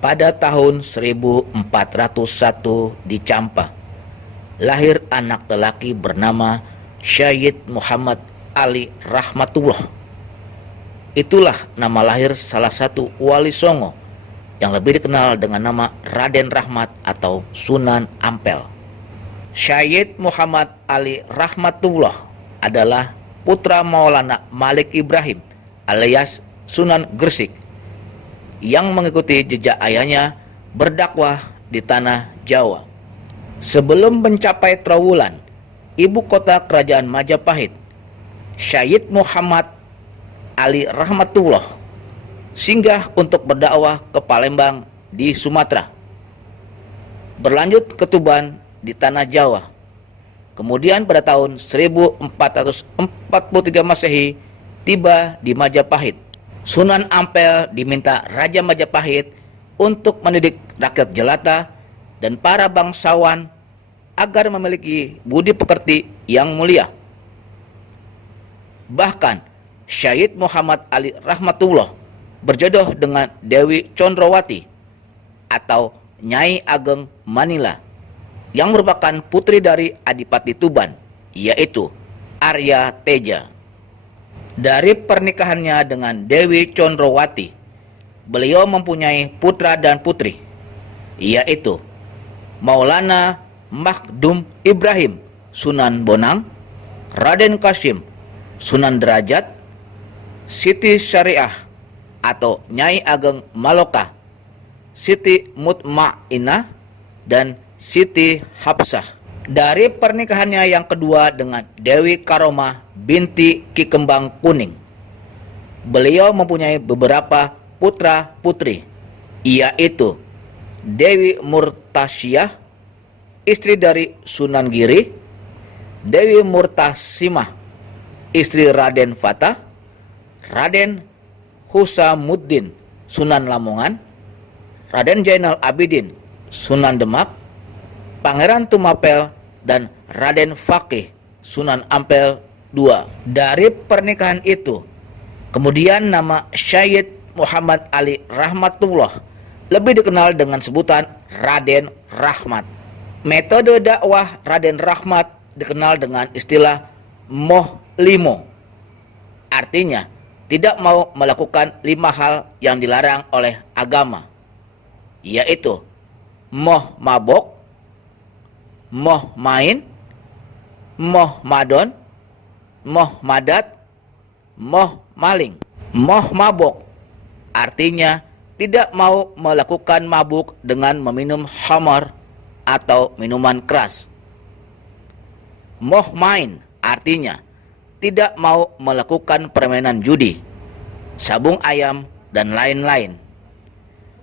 Pada tahun 1401 di Campa, lahir anak lelaki bernama Syed Muhammad Ali Rahmatullah. Itulah nama lahir salah satu wali Songo yang lebih dikenal dengan nama Raden Rahmat atau Sunan Ampel. Syed Muhammad Ali Rahmatullah adalah putra Maulana Malik Ibrahim alias Sunan Gresik yang mengikuti jejak ayahnya berdakwah di tanah Jawa. Sebelum mencapai Trowulan, ibu kota kerajaan Majapahit, Syed Muhammad Ali Rahmatullah singgah untuk berdakwah ke Palembang di Sumatera. Berlanjut ke Tuban di tanah Jawa. Kemudian pada tahun 1443 Masehi tiba di Majapahit. Sunan Ampel diminta Raja Majapahit untuk mendidik rakyat jelata dan para bangsawan agar memiliki budi pekerti yang mulia. Bahkan Syed Muhammad Ali Rahmatullah berjodoh dengan Dewi Condrowati atau Nyai Ageng Manila yang merupakan putri dari Adipati Tuban, yaitu Arya Teja. Dari pernikahannya dengan Dewi Condrowati, beliau mempunyai putra dan putri, yaitu Maulana Makhdum Ibrahim Sunan Bonang, Raden Kasim Sunan Derajat, Siti Syariah atau Nyai Ageng Maloka, Siti Mutmainah, dan Siti Hafsah. Dari pernikahannya yang kedua dengan Dewi Karomah binti Ki Kembang Kuning, beliau mempunyai beberapa putra putri, yaitu Dewi Murtasyah, istri dari Sunan Giri, Dewi Murtasimah, istri Raden Fatah, Raden Husamuddin Sunan Lamongan, Raden Jainal Abidin Sunan Demak, Pangeran Tumapel, dan Raden Fakih Sunan Ampel II. Dari pernikahan itu, kemudian nama Syed Muhammad Ali Rahmatullah lebih dikenal dengan sebutan Raden Rahmat. Metode dakwah Raden Rahmat dikenal dengan istilah Moh Limo. Artinya, tidak mau melakukan 5 hal yang dilarang oleh agama, yaitu moh mabok, moh main, moh madon, moh madat, moh maling. Moh mabok artinya tidak mau melakukan mabuk dengan meminum khamar atau minuman keras. Moh main artinya tidak mau melakukan permainan judi, sabung ayam, dan lain-lain.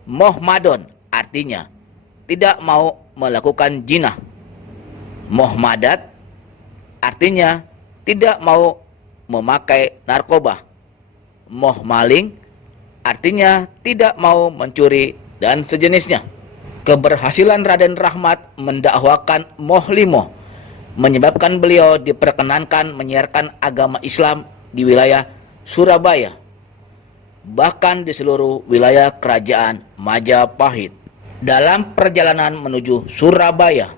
Moh madon artinya tidak mau melakukan jinah. Moh madat artinya tidak mau memakai narkoba. Moh maling artinya tidak mau mencuri dan sejenisnya. Keberhasilan Raden Rahmat mendakwakan Moh Limo menyebabkan beliau diperkenankan menyiarkan agama Islam di wilayah Surabaya, bahkan di seluruh wilayah kerajaan Majapahit. Dalam perjalanan menuju Surabaya,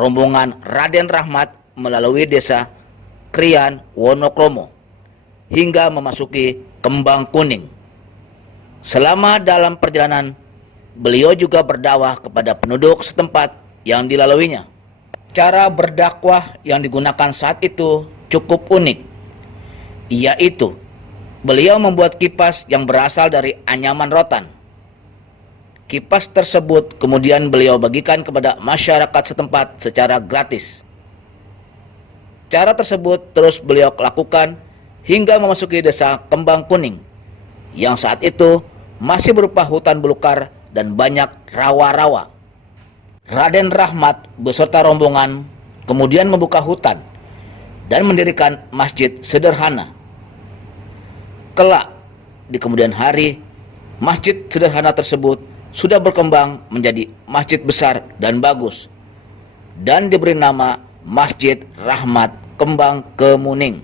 rombongan Raden Rahmat melalui desa Krian Wonokromo hingga memasuki Kembang Kuning. Selama dalam perjalanan, beliau juga berdakwah kepada penduduk setempat yang dilaluinya. Cara berdakwah yang digunakan saat itu cukup unik, yaitu beliau membuat kipas yang berasal dari anyaman rotan. Kipas tersebut kemudian beliau bagikan kepada masyarakat setempat secara gratis. Cara tersebut terus beliau lakukan hingga memasuki desa Kembang Kuning, yang saat itu masih berupa hutan belukar dan banyak rawa-rawa. Raden Rahmat beserta rombongan kemudian membuka hutan dan mendirikan masjid sederhana. Kelak di kemudian hari, masjid sederhana tersebut sudah berkembang menjadi masjid besar dan bagus, dan diberi nama Masjid Rahmat Kembang Kemuning.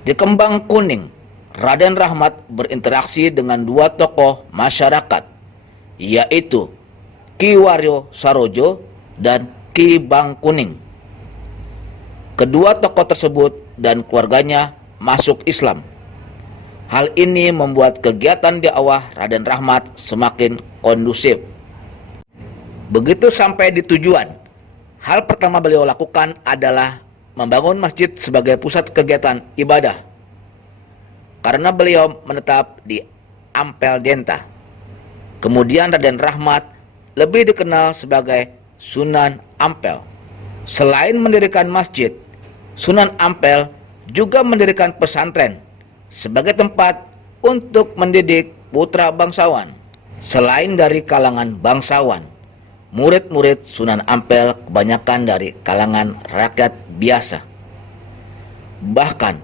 Di Kembang Kuning, Raden Rahmat berinteraksi dengan 2 tokoh masyarakat, yaitu Ki Waryo Sarojo dan Ki Bangkuning. Kedua tokoh tersebut dan keluarganya masuk Islam. Hal ini membuat kegiatan dakwah Raden Rahmat semakin kondusif. Begitu sampai di tujuan, hal pertama beliau lakukan adalah membangun masjid sebagai pusat kegiatan ibadah. Karena beliau menetap di Ampel Denta. Kemudian Raden Rahmat lebih dikenal sebagai Sunan Ampel. Selain mendirikan masjid, Sunan Ampel juga mendirikan pesantren sebagai tempat untuk mendidik putra bangsawan. Selain dari kalangan bangsawan, murid-murid Sunan Ampel kebanyakan dari kalangan rakyat biasa. Bahkan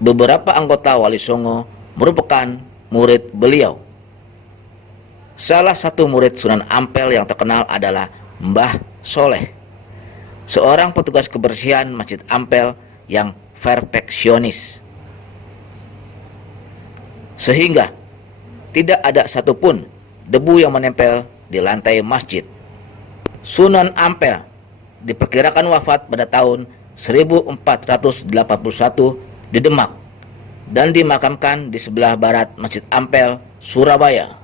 beberapa anggota Wali Songo merupakan murid beliau. Salah satu murid Sunan Ampel yang terkenal adalah Mbah Soleh, seorang petugas kebersihan Masjid Ampel yang perfeksionis, sehingga tidak ada satupun debu yang menempel di lantai masjid. Sunan Ampel diperkirakan wafat pada tahun 1481 di Demak dan dimakamkan di sebelah barat Masjid Ampel, Surabaya.